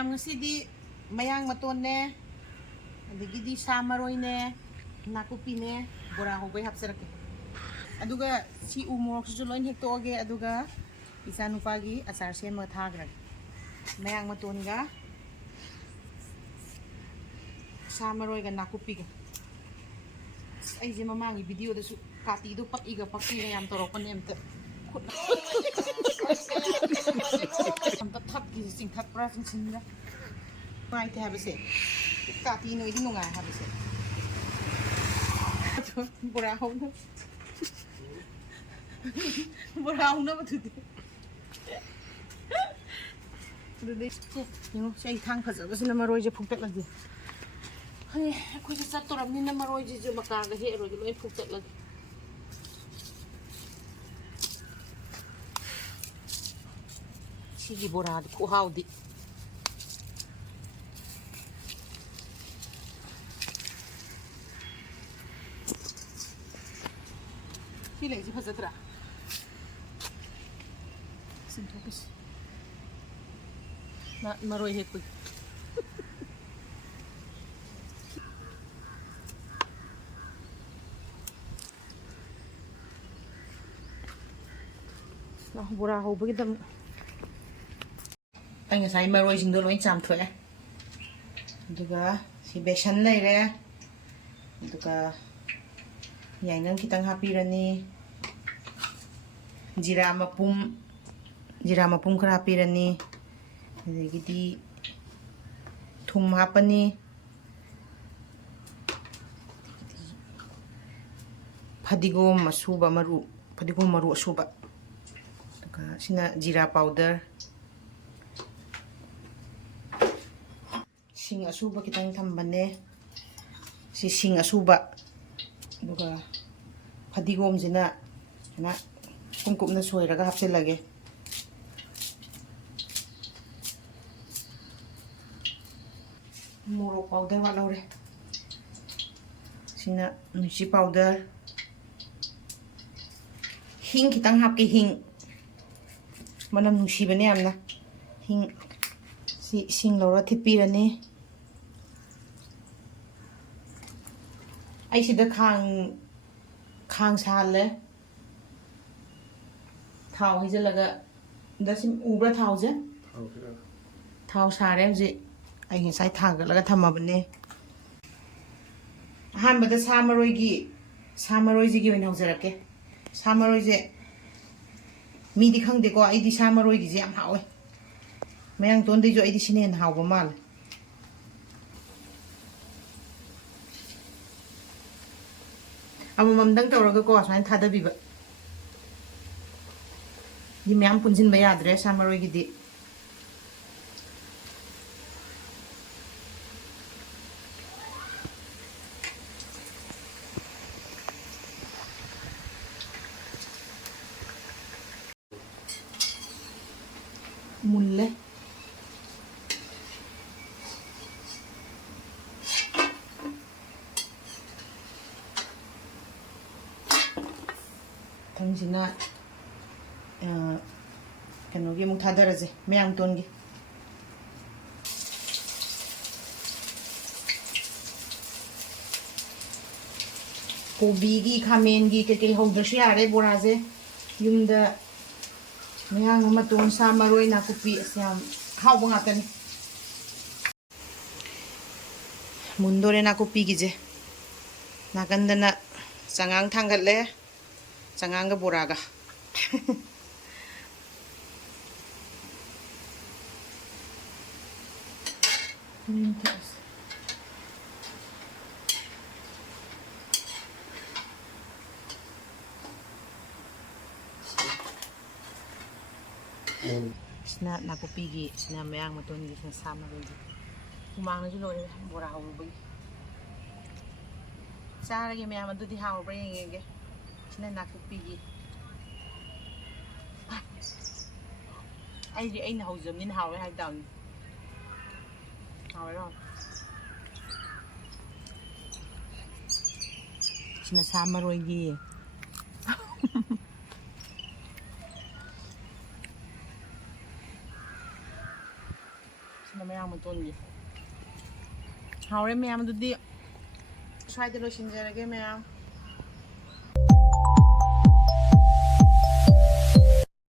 ꯃꯌꯥꯝ ꯉꯁꯤꯗꯤ ꯃꯌꯥꯡ ꯃꯇꯣꯟꯅꯦ ꯑꯗꯒꯤꯗꯤ ꯁꯥ ꯃꯔꯣꯏꯅꯦ ꯅꯥꯀꯨꯞꯄꯤꯅꯦ ꯕꯣꯔꯥ ꯍꯧꯕꯩ ꯍꯥꯞꯆꯔꯛꯀꯦ ꯑꯗꯨꯒ ꯁꯤ ꯎ ꯃꯣꯔꯣꯛꯁꯤꯁꯨ ꯂꯣꯏ ꯍꯦꯛꯇꯣꯛꯑꯒꯦ ꯑꯗꯨꯒ ꯏꯆꯥ ꯅꯨꯄꯥꯒꯤ ꯑꯆꯥꯔ ꯁꯦꯝꯃꯒ ꯊꯥꯈ꯭ꯔꯒꯦ ꯃꯌꯥꯡ ꯃꯇꯣꯟꯒ ꯁꯥ ꯃꯔꯣꯏꯒ ꯅꯥꯀꯨꯞꯄꯤꯒ ꯑꯩꯁꯦ ꯃꯃꯥꯡꯒꯤ ꯚꯤꯗꯤꯑꯣꯗꯁꯨ ꯀꯥꯇꯤꯗꯣ ꯄꯛꯏꯒ ꯄꯛꯏꯒ ꯌꯥꯝ ꯇꯧꯔꯛꯄꯅꯦ ꯑꯝꯇ ꯑꯝꯇ ꯊꯛꯈꯤꯁꯦ ꯆꯤꯡꯊꯛꯄ꯭ꯔꯥ ꯆꯤꯡꯁꯤꯟꯕ꯭ꯔꯥ ꯅꯨꯡꯉꯥꯏꯇꯦ ꯍꯥꯏꯕꯁꯦ ꯀꯥꯇꯤ ꯅꯣꯏꯗꯤ ꯅꯨꯡꯉꯥꯏ ꯍꯥꯏꯕꯁꯦ ꯕꯣꯔꯥ ꯍꯧꯅꯕ ꯕꯣꯔꯥ ꯍꯧꯅꯕꯗꯨꯗꯤ ꯑꯗꯨꯗꯤ ꯌꯦꯡꯉꯣ ꯁꯤ ꯑꯩ ꯊꯥꯡ ꯐꯖꯕꯁꯤꯅ ꯃꯔꯣꯏꯁꯦ ꯐꯨꯛꯇꯠꯂꯒꯦ ꯑꯩꯈꯣꯏꯁꯦ ꯆꯠꯇꯣꯔꯕꯅꯤꯅ ꯃꯔꯣꯏꯁꯤꯁꯨ ꯃꯀꯥꯒ ꯍꯦꯛꯑꯔꯣꯏꯒꯦ ꯂꯣꯏ ꯐꯨꯛꯇꯠꯂꯒꯦ ꯁꯤꯒꯤ ꯕꯣꯔꯥꯗꯤ ꯈꯨꯍꯥꯎꯗꯤ ꯁꯤ ꯂꯩꯁꯤ ꯐꯖꯗ꯭ꯔꯥ ꯁꯤꯟꯊꯣꯛꯀꯁꯤ ꯃꯔꯣꯏ ꯍꯦꯛꯄꯒꯤ ꯕꯣꯔꯥ ꯍꯧꯕꯒꯤꯗꯃꯛ ꯑꯩ ꯉꯁꯥꯏ ꯃꯔꯣꯏꯁꯤꯡꯗꯣ ꯂꯣꯏ ꯆꯥꯝꯊꯣꯛꯑꯦ ꯑꯗꯨꯒ ꯁꯤ ꯕꯦꯁꯟ ꯂꯩꯔꯦ ꯑꯗꯨꯒ ꯌꯥꯏꯉꯪ ꯈꯤꯇꯪ ꯍꯥꯞꯄꯤꯔꯅꯤ ꯖꯤꯔꯥ ꯃꯄꯨꯝ ꯈꯔ ꯍꯥꯞꯄꯤꯔꯅꯤ ꯑꯗꯒꯤꯗꯤ ꯊꯨꯝ ꯍꯥꯞꯄꯅꯤ ꯐꯗꯤꯒꯣꯝ ꯃꯔꯨ ꯑꯁꯨꯕ ꯑꯗꯨꯒ ꯁꯤꯅ ꯖꯤꯔꯥ ꯄꯥꯎꯗꯔ ꯁꯤꯡ ꯑꯁꯨꯕ ꯈꯤꯇꯪ ꯊꯝꯕꯅꯦ ꯁꯤ ꯁꯤꯡ ꯑꯁꯨꯕ ꯑꯗꯨꯒ ꯐꯗꯤꯒꯣꯝꯁꯤꯅ ꯁꯨꯃꯥꯏꯅ ꯀꯨꯞꯅ ꯁꯣꯏꯔꯒ ꯍꯥꯞꯆꯤꯜꯂꯒꯦ ꯃꯣꯔꯣꯛ ꯄꯥꯎꯗꯔ ꯋꯥꯠꯍꯧꯔꯦ ꯁꯤꯅ ꯃꯤꯔꯆꯤ ꯄꯥꯎꯗꯔ ꯍꯤꯡ ꯈꯤꯇꯪ ꯍꯥꯞꯀꯦ ꯍꯤꯡ ꯃꯅꯝ ꯅꯨꯡꯁꯤꯕꯅꯦ ꯌꯥꯝꯅ ꯍꯤꯡ ꯁꯤ ꯏꯁꯤꯡ ꯂꯧꯔ ꯊꯤꯠꯄꯤꯔꯅꯤ ꯑꯩ ꯁꯤꯗ ꯈꯥꯡ ꯁꯥꯍꯜꯂꯦ ꯊꯥꯎ ꯍꯩꯖꯤꯜꯂꯒ ꯁꯤ ꯎꯕ꯭ꯔꯥ ꯊꯥꯎꯁꯦ ꯊꯥꯎ ꯁꯥꯔꯦ ꯍꯧꯖꯤꯛ ꯑꯩ ꯉꯁꯥꯏ ꯊꯥꯡꯒꯠꯂꯒ ꯊꯝꯃꯕꯅꯦ ꯑꯍꯥꯟꯕꯗ ꯁꯥ ꯃꯔꯣꯏꯁꯤꯒꯤ ꯑꯣꯏꯅ ꯍꯧꯖꯔꯛꯀꯦ ꯁꯥ ꯃꯔꯣꯏꯁꯦ ꯃꯤꯗꯤ ꯈꯪꯗꯦꯀꯣ ꯑꯩꯗꯤ ꯁꯥ ꯃꯔꯣꯏꯒꯤꯁꯦ ꯌꯥꯝ ꯍꯥꯎꯋꯦ ꯃꯌꯥꯡ ꯇꯣꯟꯗꯩꯁꯨ ꯑꯩꯗꯤ ꯁꯤꯅ ꯍꯦꯟꯅ ꯍꯥꯎꯕ ꯃꯥꯜꯂꯦ ꯑꯃꯃꯝꯗꯪ ꯇꯧꯔꯒꯀꯣ ꯁꯨꯃꯥꯏꯅ ꯊꯥꯗꯕꯤꯕ ꯗꯤ ꯃꯌꯥꯝ ꯄꯨꯟꯁꯤꯟꯕ ꯌꯥꯗ꯭ꯔꯦ ꯁꯥ ꯃꯔꯣꯏꯒꯤꯗꯤ ꯃꯨꯜꯂꯦ ꯊꯪꯁꯤꯅ ꯀꯩꯅꯣꯒꯤ ꯑꯃꯨꯛ ꯊꯥꯗꯔꯁꯦ ꯃꯌꯥꯡꯇꯣꯟꯒꯤ ꯀꯣꯕꯤꯒꯤ ꯈꯥꯃꯦꯟꯒꯤ ꯀꯩꯀꯩ ꯍꯧꯗ꯭ꯔꯁꯨ ꯌꯥꯔꯦ ꯕꯣꯔꯥꯁꯦ ꯌꯨꯝꯗ ꯃꯌꯥꯡ ꯃꯇꯣꯟ ꯁꯥ ꯃꯔꯣꯏ ꯅꯥꯀꯨꯞꯄꯤ ꯑꯁ ꯌꯥꯝ ꯍꯥꯎꯕ ꯉꯥꯛꯇꯅꯤ ꯃꯨꯟꯗꯣꯔꯦ ꯅꯥꯀꯨꯞꯄꯤꯒꯤꯁꯦ ꯅꯥꯀꯟꯗꯅ ꯆꯉꯥꯡ ꯊꯥꯡꯒꯠꯂꯦ ꯆꯉꯥꯡꯒ ꯕꯣꯔꯥꯒ ꯁꯤꯅ ꯅꯥꯀꯨꯞꯄꯤꯒꯤ ꯁꯤꯅ ꯃꯌꯥꯡ ꯃꯇꯣꯟꯒꯤ ꯁꯤꯅ ꯁꯥ ꯃꯔꯣꯏꯒꯤ ꯍꯨꯃꯥꯡꯅꯁꯨ ꯂꯣꯏꯔꯦ ꯕꯣꯔꯥ ꯍꯧꯔꯨꯕꯒꯤ ꯆꯥꯔꯒꯦ ꯃꯌꯥꯝ ꯑꯗꯨꯗꯤ ꯍꯥꯎꯕ꯭ꯔꯥ ꯌꯦꯡꯉꯒꯦ ꯁꯤꯅ ꯅꯥꯀꯨꯞꯄꯤꯒꯤ ꯑꯩꯅ ꯍꯧꯖꯕꯅꯤꯅ ꯍꯥꯎꯋꯦ ꯍꯥꯏꯇꯥꯕꯅꯤ ꯍꯥꯎꯋꯦ ꯁꯤꯅ ꯁꯥ ꯃꯔꯣꯏꯒꯤ ꯁꯤꯅ ꯃꯌꯥꯡ ꯃꯇꯣꯟꯒꯤ ꯍꯥꯎꯔꯦ ꯃꯌꯥꯝ ꯑꯗꯨꯗꯤ ꯁ꯭ꯋꯥꯏꯗ ꯂꯣꯏꯁꯤꯟꯖꯔꯒꯦ ꯃꯌꯥꯝ